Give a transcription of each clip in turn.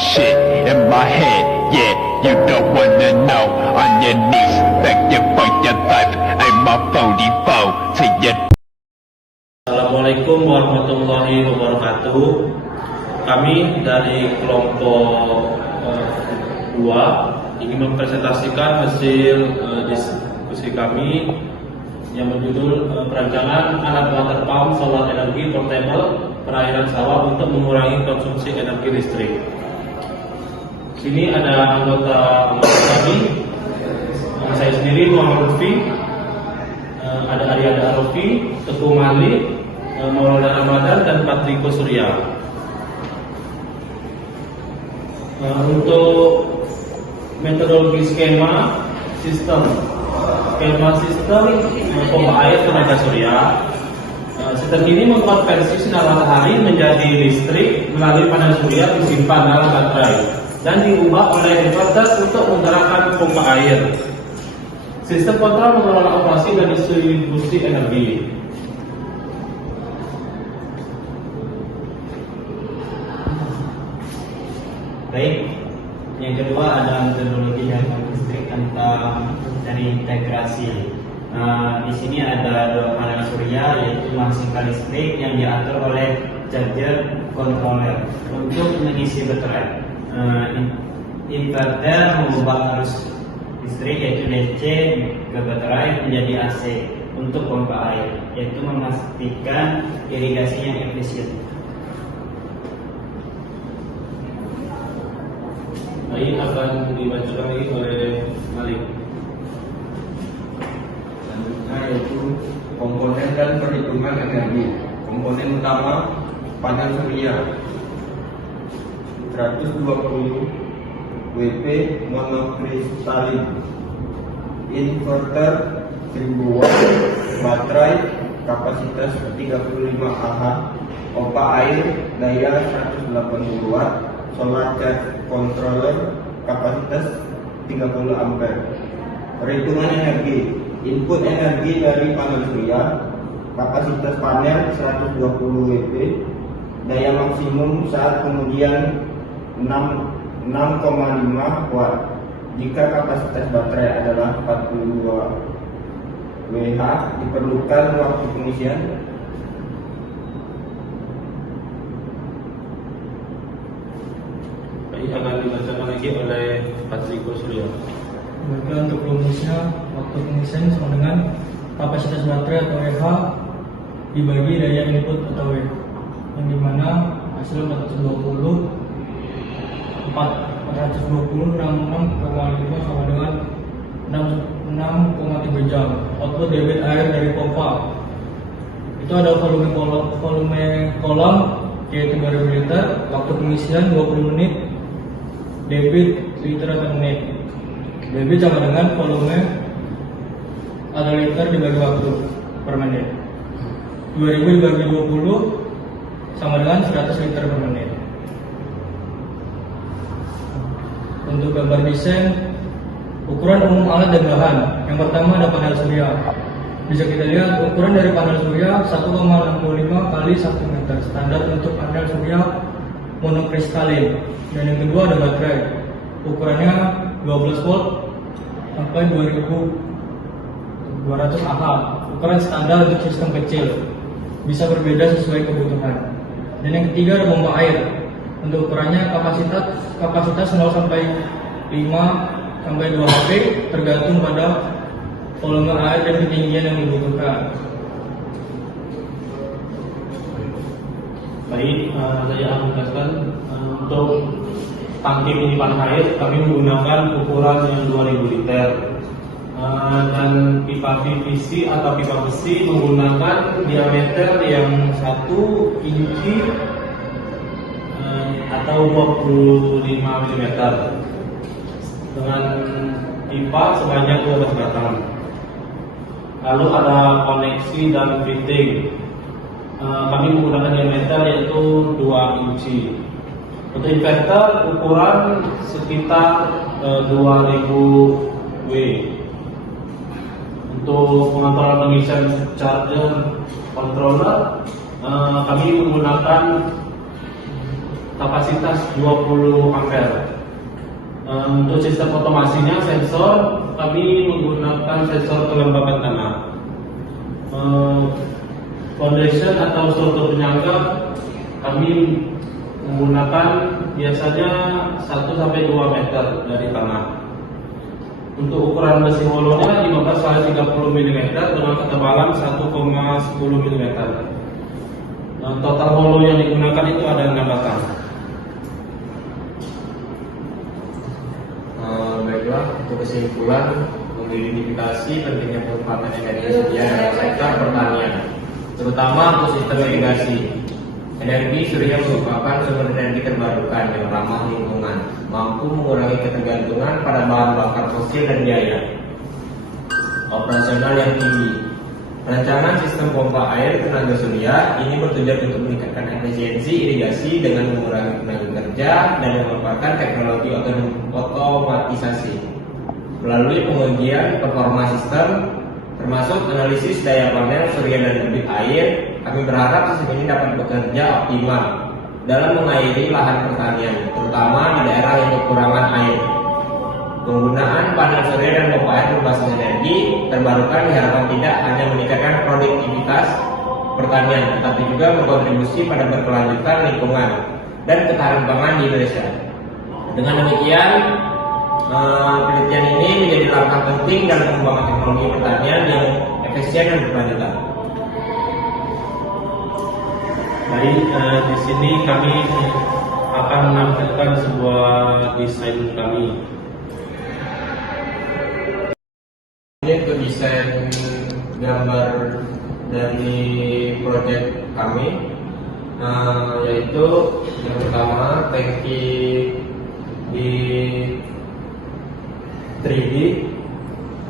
shit in my head, yeah, you don't wanna know. On your knees, begging for your life, I'm my 44 to your. Assalamualaikum warahmatullahi wabarakatuh. Kami dari kelompok 2 ingin mempresentasikan hasil diskusi kami yang berjudul perancangan alat water pump solar energi portable perairan sawah untuk mengurangi konsumsi energi listrik. Sini ada anggota kami, saya sendiri Muhammad Lutfi, ada Ariada Arofi, Teguh Malik, Maulana Ramadan, dan Patriko Surya. Untuk metodologi skema sistem pompa air tenaga surya. Sistem ini mengkonversi sinar matahari menjadi listrik melalui panel surya disimpan dalam baterai dan diubah oleh inverter untuk menggerakkan pompa air. Sistem kontrol mengelola operasi dan distribusi energi. Baik, yang kedua ada metodologi hemat listrik tentang dari integrasi. Di sini ada dua panel surya yaitu menghasilkan listrik yang diatur oleh charger controller untuk mengisi baterai. Inverter mengubah arus listrik yaitu DC ke baterai menjadi AC untuk pompa air, yaitu memastikan irigasi yang efisien. Baik, akan dibacakan lagi oleh Malik. Selanjutnya yaitu komponen dan perhitungan energi. Komponen utama panel surya 120 WP monokristalin, inverter 1000 watt, baterai kapasitas 35 Ah, pompa air daya 180 watt, solar charge controller kapasitas 30 ampere. Perhitungan energi. Input energi dari panel surya, kapasitas panel 120 WP, daya maksimum saat pengujian 6,5 watt. Jika kapasitas baterai adalah 42 WH, diperlukan waktu pengisian Akan dibacakan lagi oleh Patriko Surya. Maka untuk rumusnya, waktu pengisian sama dengan kapasitas baterai atau WH dibagi daya input atau W, yang dimana hasil 420 kurang 6,5 sama dengan 6,3 jam. Output debit air dari pompa itu ada volume kolam yaitu 2000 liter, waktu pengisian 20 menit, debit liter atau menit. Debit sama dengan volume atau liter dibagi waktu per menit. 2000 dibagi 20 sama dengan 100 liter per menit. Untuk gambar desain, ukuran umum alat dan bahan. Yang pertama ada panel surya. Bisa kita lihat ukuran dari panel surya 1,65 kali 1 meter, standar untuk panel surya monokristalin. Dan yang kedua ada baterai, ukurannya 12 volt sampai 2200 Ah, ukuran standar untuk sistem kecil, bisa berbeda sesuai kebutuhan. Dan yang ketiga ada pompa air, untuk ukurannya kapasitas 0 sampai 5 sampai 2 HP tergantung pada volume air dan ketinggian yang dibutuhkan. Baik, saya akan menjelaskan untuk tangki penyimpanan air kami menggunakan ukuran yang 2000 liter, dan pipa PVC atau pipa besi menggunakan diameter yang 1 inci atau 25 mm dengan pipa sebanyak 12 batang. Lalu ada koneksi dan fitting. Kami menggunakan diameter yaitu 2 inci. Untuk inverter ukuran sekitar 2000 W. Untuk pengontrol pengisian charger controller kami menggunakan kapasitas 20 ampere. Untuk sistem otomasinya sensor, kami menggunakan sensor kelembapan tanah. Foundation atau struktur penyangga kami menggunakan biasanya 1-2 meter dari tanah. Untuk ukuran besi holonya 15 x 30 mm dengan ketebalan 1,10 mm. Total holo yang digunakan itu ada 6 batang. Baiklah, untuk kesimpulan mengidentifikasi pentingnya penempatan energi surya dalam sektor pertanian, terutama untuk sistem irigasi. Energi surya merupakan sumber energi terbarukan yang ramah lingkungan, mampu mengurangi ketergantungan pada bahan bakar fosil dan biaya operasional yang tinggi. Rancangan sistem pompa air tenaga surya ini bertujuan untuk meningkatkan efisiensi irigasi dengan mengurangi tenaga kerja dan memanfaatkan teknologi otomatisasi. Melalui pengujian performa sistem, termasuk analisis daya panel surya dan debit air, kami berharap sistem ini dapat bekerja optimal dalam mengairi lahan pertanian, terutama di daerah yang kekurangan air. Penggunaan panel surya dan pompa air berbasis energi terbarukan diharapkan tidak hanya meningkatkan produktivitas pertanian, tetapi juga berkontribusi pada berkelanjutan lingkungan dan ketahanan pangan di Indonesia. Dengan demikian, penelitian ini menjadi langkah penting dalam pengembangan teknologi pertanian yang efisien dan berkelanjutan. Baik, di sini kami akan menampilkan sebuah desain kami. Ini untuk desain gambar dari proyek kami, yaitu yang pertama tangki di 3D,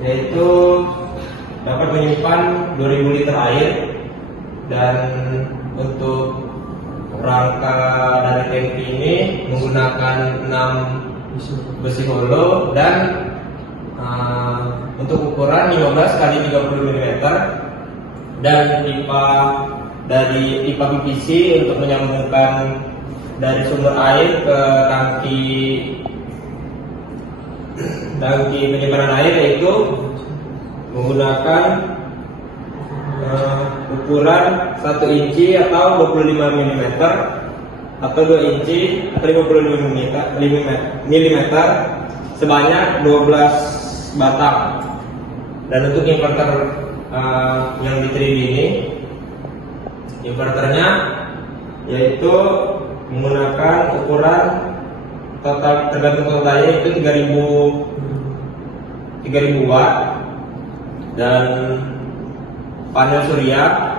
yaitu dapat menyimpan 2000 liter air, dan untuk rangka dari tangki ini menggunakan 6 besi holo dan untuk ukuran 15 x 30 mm, dan pipa dari pipa PVC untuk menyambungkan dari sumber air ke tangki penyimpanan air, yaitu menggunakan ukuran 1 inci atau 25 mm atau 2 inci atau 55 mm sebanyak 12 batang. Dan untuk inverter yang di 3D ini, inverternya yaitu menggunakan ukuran total tergantung totalnya itu 3000 watt, dan panel surya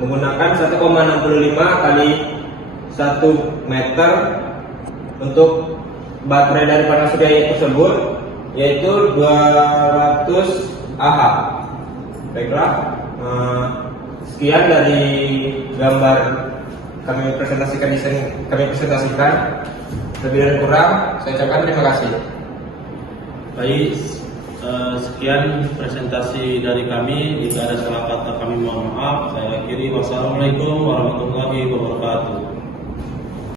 menggunakan 1,65 kali 1 meter untuk baterai dari panel surya tersebut, yaitu 200 Ah. Baiklah, sekian dari gambar kami presentasikan. Lebih dan kurang saya ucapkan terima kasih. Baik, sekian presentasi dari kami. Jika ada salah kata kami mohon maaf. Saya akhiri. Wassalamualaikum warahmatullahi wabarakatuh.